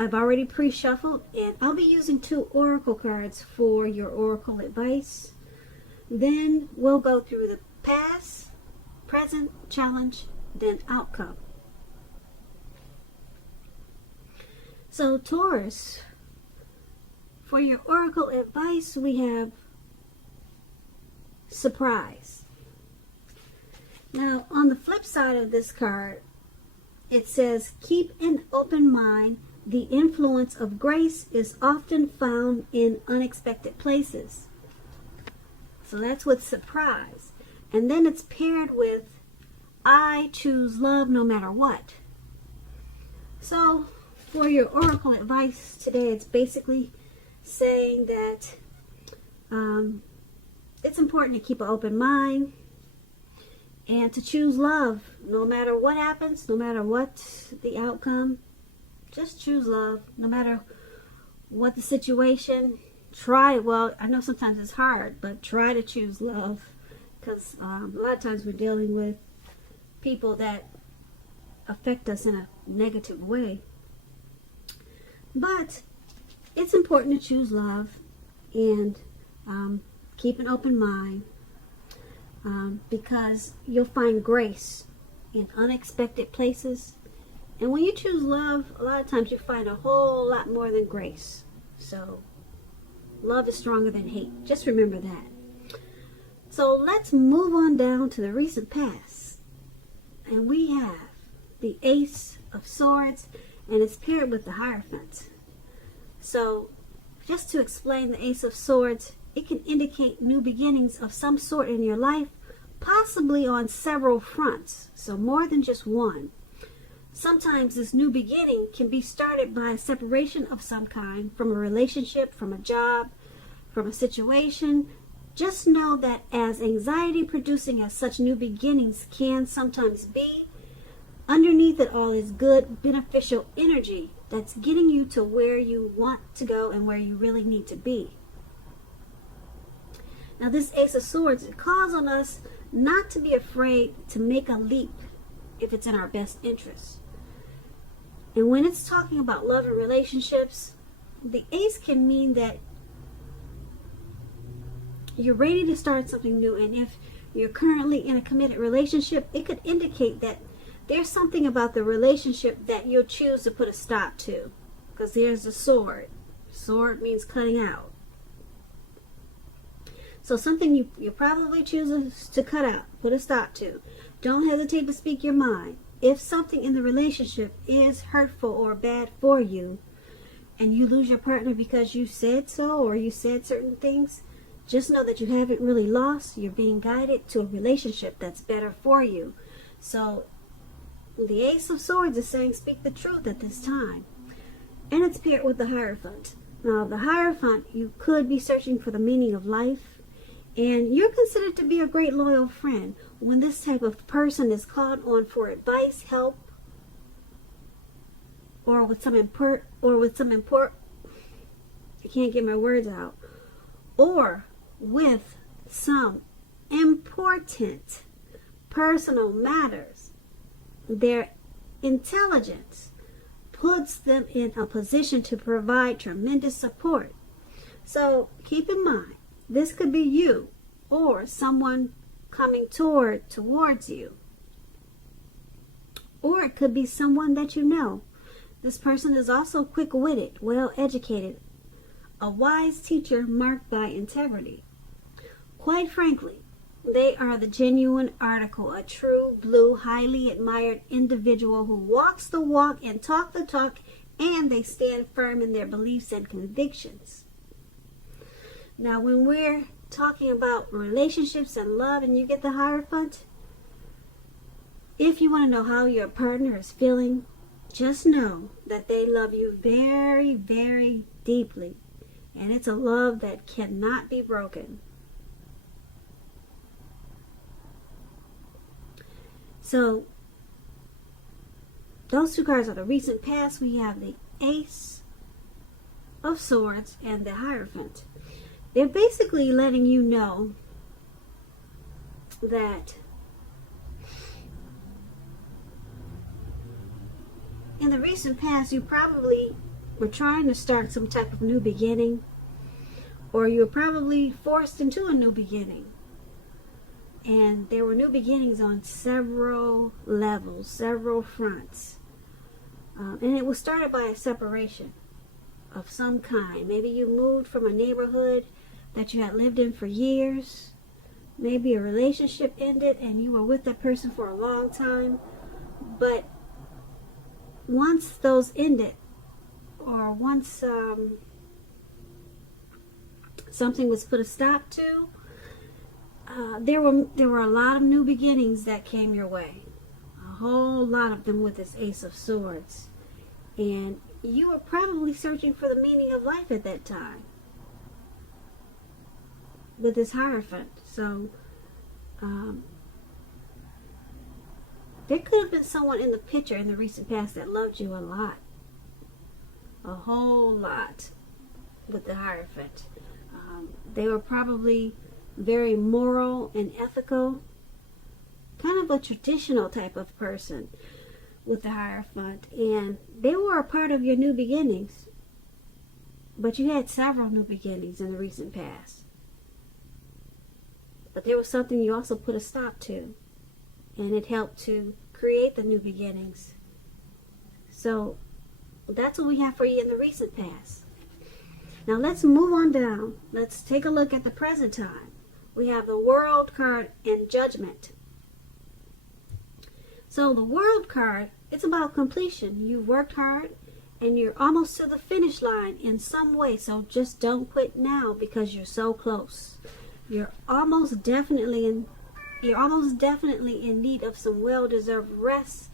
I've already pre-shuffled, and I'll be using 2 oracle cards for your oracle advice. Then we'll go through the past, present, challenge, then outcome. So Taurus, for your oracle advice, we have surprise. Now, on the flip side of this card, it says, keep an open mind. The influence of grace is often found in unexpected places. So that's with surprise. And then it's paired with, I choose love no matter what. So for your oracle advice today, it's basically saying that it's important to keep an open mind and to choose love no matter what happens, no matter what the outcome. Just choose love no matter what the situation. Well, I know sometimes it's hard, but try to choose love, because a lot of times we're dealing with people that affect us in a negative way. But it's important to choose love and keep an open mind, because you'll find grace in unexpected places. And when you choose love, a lot of times you find a whole lot more than grace. So love is stronger than hate. Just remember that. So let's move on down to the recent past. And we have the Ace of Swords, and it's paired with the Hierophant. So just to explain the Ace of Swords, it can indicate new beginnings of some sort in your life, possibly on several fronts, so more than just one. Sometimes this new beginning can be started by a separation of some kind, from a relationship, from a job, from a situation. Just know that as anxiety producing as such new beginnings can sometimes be, underneath it all is good, beneficial energy that's getting you to where you want to go and where you really need to be. Now this Ace of Swords, it calls on us not to be afraid to make a leap if it's in our best interest. And when it's talking about love and relationships, the Ace can mean that you're ready to start something new. And if you're currently in a committed relationship, it could indicate that there's something about the relationship that you'll choose to put a stop to. Because there's a sword. Sword means cutting out. So something you probably choose to cut out, put a stop to. Don't hesitate to speak your mind. If something in the relationship is hurtful or bad for you, and you lose your partner because you said so, or you said certain things, just know that you haven't really lost. You're being guided to a relationship that's better for you. So the Ace of Swords is saying speak the truth at this time. And it's paired with the Hierophant. Now the Hierophant, you could be searching for the meaning of life, and you're considered to be a great loyal friend. When this type of person is called on for advice, help, or with some important, I can't get my words out, or with some important personal matters, their intelligence puts them in a position to provide tremendous support. So keep in mind, this could be you or someone coming towards you. Or it could be someone that you know. This person is also quick-witted, well-educated, a wise teacher marked by integrity. Quite frankly, they are the genuine article, a true blue, highly admired individual who walks the walk and talk the talk, and they stand firm in their beliefs and convictions. Now, when we're talking about relationships and love and you get the Hierophant, if you want to know how your partner is feeling, just know that they love you very, very deeply. And it's a love that cannot be broken. So, those two cards are the recent past. We have the Ace of Swords and the Hierophant. They're basically letting you know that in the recent past, you probably were trying to start some type of new beginning, or you were probably forced into a new beginning. And there were new beginnings on several levels, several fronts. And it was started by a separation of some kind. Maybe you moved from a neighborhood that you had lived in for years. Maybe a relationship ended and you were with that person for a long time. But once those ended, or once something was put a stop to, there were a lot of new beginnings that came your way. A whole lot of them with this Ace of Swords. And you were probably searching for the meaning of life at that time with this Hierophant. So there could have been someone in the picture in the recent past that loved you a lot. A whole lot with the Hierophant. They were probably very moral and ethical, kind of a traditional type of person with the Hierophant, and they were a part of your new beginnings. But you had several new beginnings in the recent past. But there was something you also put a stop to, and it helped to create the new beginnings. So that's what we have for you in the recent past. Now let's move on down. Let's take a look at the present time. We have the World card and Judgment. So the World card, it's about completion. You worked hard and you're almost to the finish line in some way. So just don't quit now because you're so close. You're almost definitely in need of some well-deserved rest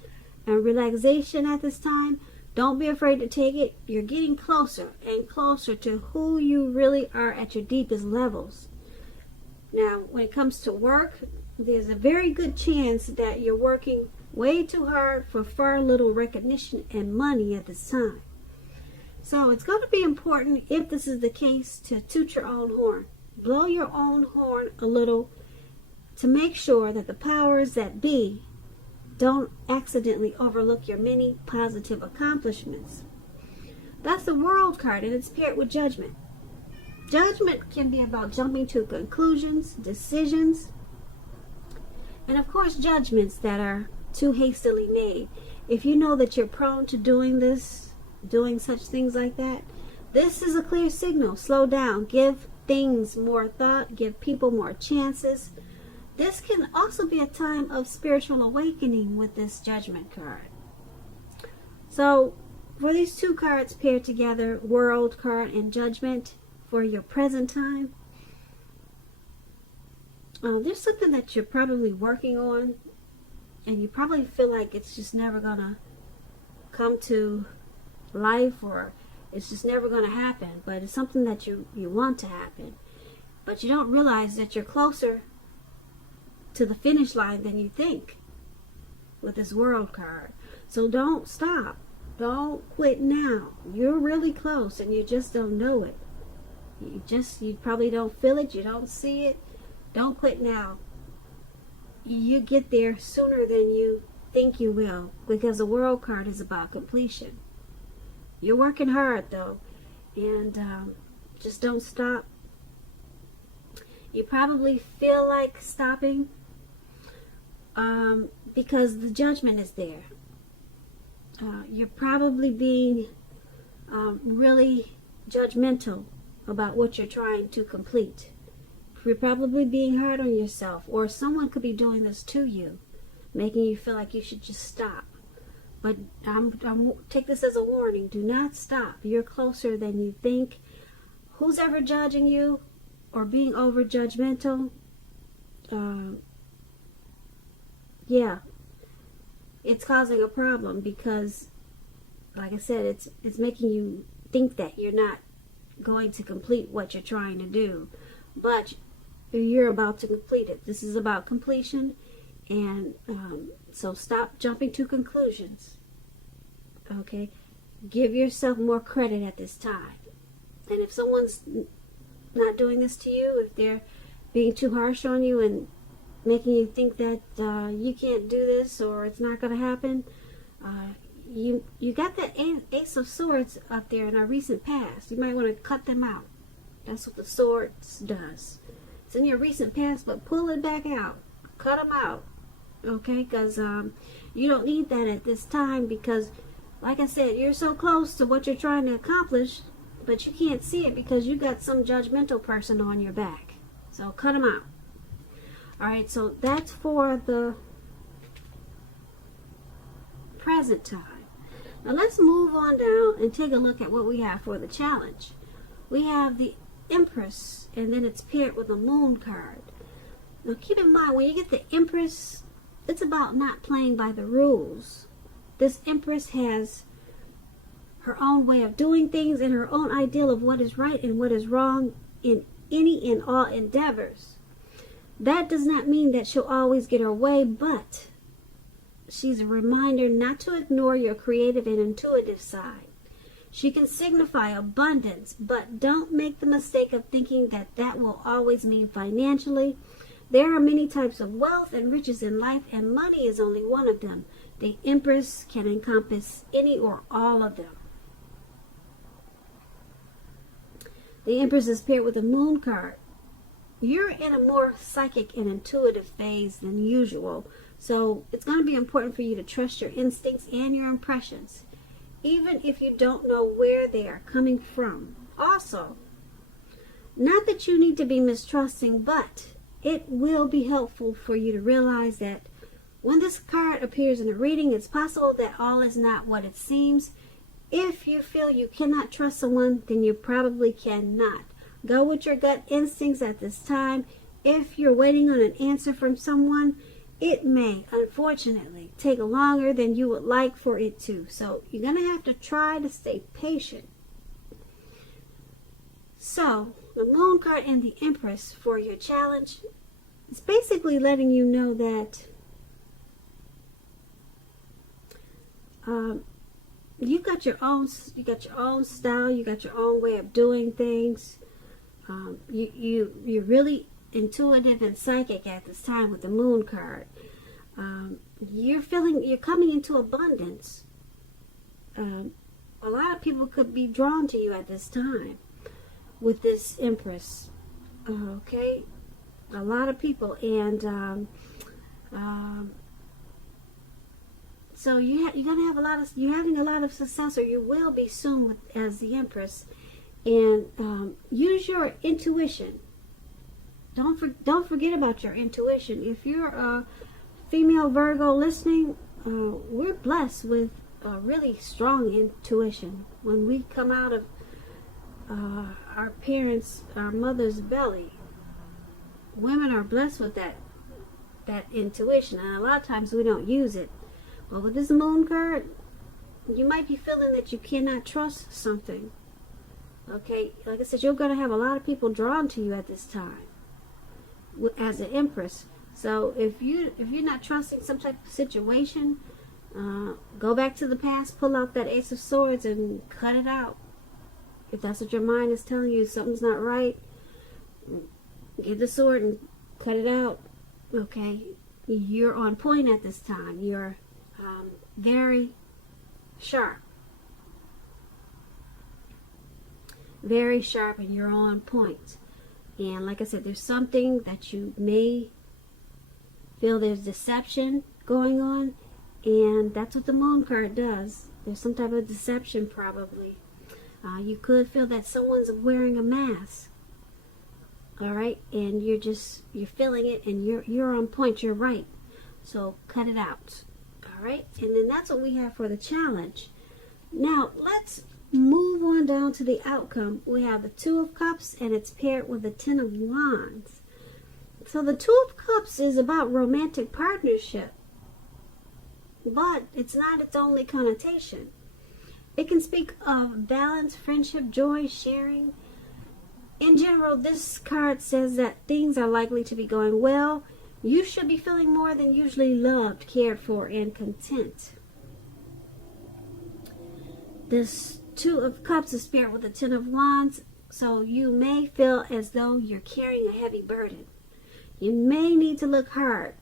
and relaxation at this time. Don't be afraid to take it. You're getting closer and closer to who you really are at your deepest levels. Now, when it comes to work, there's a very good chance that you're working way too hard for far little recognition and money at this time. So it's going to be important, if this is the case, to toot your own horn. Blow your own horn a little to make sure that the powers that be don't accidentally overlook your many positive accomplishments. That's the World card, and it's paired with Judgment. Judgment can be about jumping to conclusions, decisions, and of course judgments that are too hastily made. If you know that you're prone to doing such things like that, this is a clear signal. Slow down. Give things more thought. Give people more chances. This can also be a time of spiritual awakening with this Judgment card. So for these two cards paired together, World card and Judgment, for your present time, there's something that you're probably working on, and you probably feel like it's just never gonna come to life, or it's just never gonna happen, but it's something that you want to happen, but you don't realize that you're closer to the finish line than you think with this World card. So don't stop. Don't quit now. You're really close and you just don't know it. You probably don't feel it. You don't see it. Don't quit now. You get there sooner than you think you will, because the World card is about completion. You're working hard though, and just don't stop. You probably feel like stopping because the Judgment is there. You're probably being really judgmental about what you're trying to complete. You're probably being hard on yourself, or someone could be doing this to you, making you feel like you should just stop. But take this as a warning. Do not stop. You're closer than you think. Who's ever judging you or being over judgmental? Yeah, it's causing a problem, because, like I said, it's making you think that you're not going to complete what you're trying to do, but you're about to complete it. This is about completion, and so stop jumping to conclusions. Okay, give yourself more credit at this time. And if someone's not doing this to you, if they're being too harsh on you and making you think that you can't do this or it's not going to happen, you got that Ace of Swords up there in our recent past. You might want to cut them out. That's what the Swords does. It's in your recent past, but pull it back out. Cut them out. Okay? Because you don't need that at this time because, like I said, you're so close to what you're trying to accomplish, but you can't see it because you got some judgmental person on your back. So cut them out. Alright, so that's for the present time. Now let's move on down and take a look at what we have for the challenge. We have the Empress, and then it's paired with a Moon card. Now keep in mind, when you get the Empress, it's about not playing by the rules. This Empress has her own way of doing things and her own ideal of what is right and what is wrong in any and all endeavors. That does not mean that she'll always get her way, but she's a reminder not to ignore your creative and intuitive side. She can signify abundance, but don't make the mistake of thinking that that will always mean financially. There are many types of wealth and riches in life, and money is only one of them. The Empress can encompass any or all of them. The Empress is paired with a Moon card. You're in a more psychic and intuitive phase than usual, so it's going to be important for you to trust your instincts and your impressions, even if you don't know where they are coming from. Also, not that you need to be mistrusting, but it will be helpful for you to realize that when this card appears in a reading, it's possible that all is not what it seems. If you feel you cannot trust someone, then you probably cannot. Go with your gut instincts at this time. If you're waiting on an answer from someone, it may, unfortunately, take longer than you would like for it to. So you're going to have to try to stay patient. So the Moon card and the Empress for your challenge is basically letting you know that you got your own style, you got your own way of doing things. You're really intuitive and psychic at this time with the Moon card. You're coming into abundance. A lot of people could be drawn to you at this time with this Empress. Okay, a lot of people, and so you're having a lot of success, or you will be soon as the Empress. And use your intuition. Don't forget about your intuition. If you're a female Virgo listening, we're blessed with a really strong intuition. When we come out of our mother's belly, women are blessed with that intuition, and a lot of times we don't use it. But with this Moon card, you might be feeling that you cannot trust something. Okay, like I said, you're going to have a lot of people drawn to you at this time as an Empress. So if you're not trusting some type of situation, go back to the past, pull out that Ace of Swords and cut it out. If that's what your mind is telling you, something's not right, get the sword and cut it out. Okay, you're on point at this time. You're very sharp. Very sharp, and you're on point. And like I said, there's something that you may feel there's deception going on, and that's what the Moon card does. There's some type of deception probably. You could feel that someone's wearing a mask. All right, and you're feeling it, and you're on point. You're right. So cut it out. All right, and then that's what we have for the challenge. Now let's move on down to the outcome. We have the Two of Cups, and it's paired with the Ten of Wands. So the Two of Cups is about romantic partnership, but it's not its only connotation. It can speak of balance, friendship, joy, sharing. In general, this card says that things are likely to be going well. You should be feeling more than usually loved, cared for, and content. This Two of Cups is paired with the Ten of Wands, so you may feel as though you're carrying a heavy burden. You may need to look hard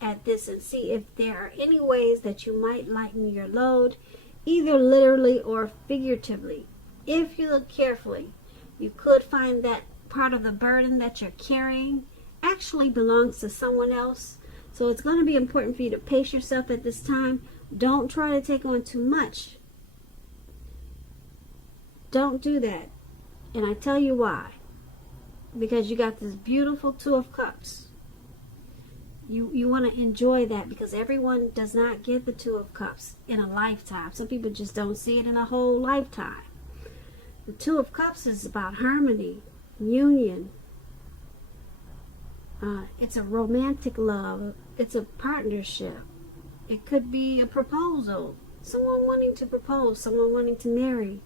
at this and see if there are any ways that you might lighten your load. either literally or figuratively. If you look carefully, you could find that part of the burden that you're carrying actually belongs to someone else. So it's going to be important for you to pace yourself at this time. Don't try to take on too much. Don't do that. And I tell you why. Because you got this beautiful Two of Cups. You want to enjoy that, because everyone does not get the Two of Cups in a lifetime. Some people just don't see it in a whole lifetime. The Two of Cups is about harmony, union. It's a romantic love. It's a partnership. It could be a proposal. Someone wanting to propose. Someone wanting to marry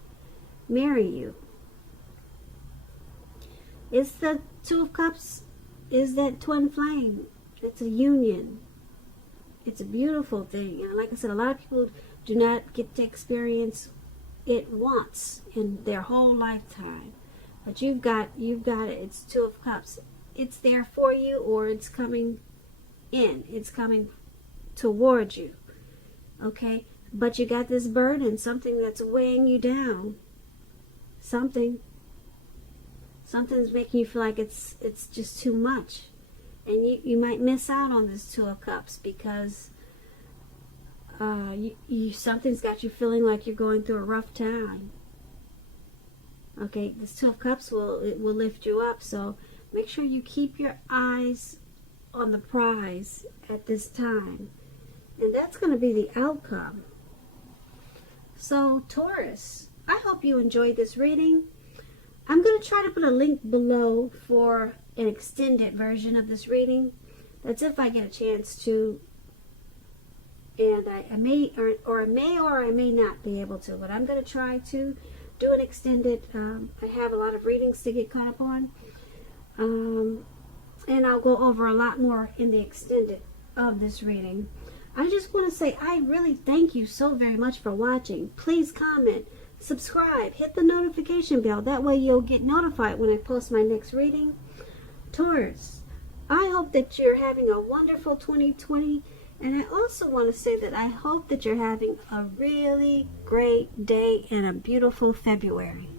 you. It's the Two of Cups is that twin flame. It's a union. It's a beautiful thing. And like I said, a lot of people do not get to experience it once in their whole lifetime. But you've got it. It's Two of Cups. It's there for you, or it's coming in. It's coming towards you. Okay? But you got this burden, something that's weighing you down. Something's making you feel like it's just too much. And you might miss out on this Two of Cups because something's got you feeling like you're going through a rough time. Okay, this Two of Cups will lift you up. So make sure you keep your eyes on the prize at this time. And that's going to be the outcome. So Taurus, I hope you enjoyed this reading. I'm going to try to put a link below for an extended version of this reading. That's if I get a chance to. And I may or I may not be able to, but I'm going to try to do an extended. I have a lot of readings to get caught up on. And I'll go over a lot more in the extended of this reading. I just want to say I really thank you so very much for watching. Please comment, subscribe, hit the notification bell. That way you'll get notified when I post my next reading. Taurus, I hope that you're having a wonderful 2020. And I also want to say that I hope that you're having a really great day and a beautiful February.